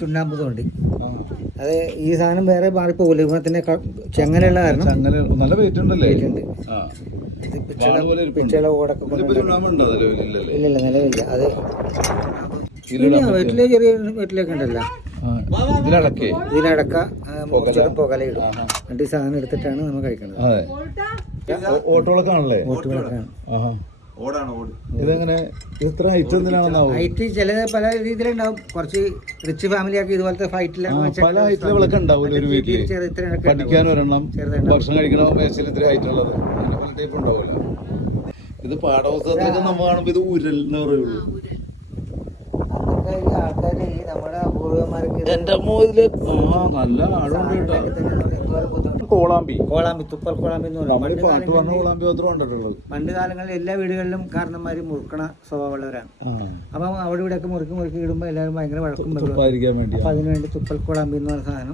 ചുണ്ണാമ്പ് തോണ്ടി അത് ഈ സാധനം വേറെ മാറിപ്പോകില്ല. ഇവിടെ തന്നെ ചെങ്ങലുള്ള കാരണം നല്ല വെയിറ്റ് ഉണ്ടല്ലേ? പിച്ചള ഓടൊക്കെ ഇല്ലല്ല നിലവില്ല. അത് വീട്ടിലെ ചെറിയ വീട്ടിലേക്ക് ഉണ്ടല്ലോ ഇതിലടക്ക പുകലയിടും. എന്നിട്ട് ഈ സാധനം എടുത്തിട്ടാണ് നമ്മൾ കഴിക്കുന്നത്. ഓട്ടോളൊക്കെ ഇതെങ്ങനെ ഇത്ര ഹൈറ്റ് എന്തിനാണെന്നാവും? ഹൈറ്റ് ചില പല രീതിയിലുണ്ടാവും. കുറച്ച് റിച്ച് ഫാമിലി ആക്കി ഇതുപോലത്തെ ഫൈറ്റിലൊക്കെ പല ഹൈറ്റിലൊക്കെ ഉണ്ടാവില്ല ഒരു വീട്ടില്. പഠിക്കാൻ ഒരെണ്ണം, ഭക്ഷണം കഴിക്കണ മേശയിൽ ഇത്ര ഹൈറ്റ് ഉള്ളത്, അങ്ങനെ പല ടൈപ്പ് ഉണ്ടാവില്ല. ഇത് പാഠപുസ്തകത്തിലൊക്കെ നമ്മൾ കാണുമ്പോ ഇത് ഉരൽ എന്ന് പറയുള്ളൂ. ആൾക്കാര് നമ്മുടെ പൂർവ്വന്മാർക്ക് എന്റെ മോതില് നല്ല ആഴമുണ്ട് കേട്ടോ. കോളാമ്പി തുപ്പൽ കോളാമ്പി എന്ന് പറയുന്നത് പണ്ട് കാലങ്ങളിൽ എല്ലാ വീടുകളിലും കാരണന്മാര് മുറുക്കണ സ്വഭാവമുള്ളവരാണ്. അപ്പം അവിടെ ഇവിടെയൊക്കെ മുറുക്കി ഇടുമ്പോൾ എല്ലാവരും ഭയങ്കര വഴക്കും. വേണ്ടി അപ്പൊ അതിനുവേണ്ടി തുപ്പൽ കോളാമ്പി എന്ന് പറയുന്ന സാധനം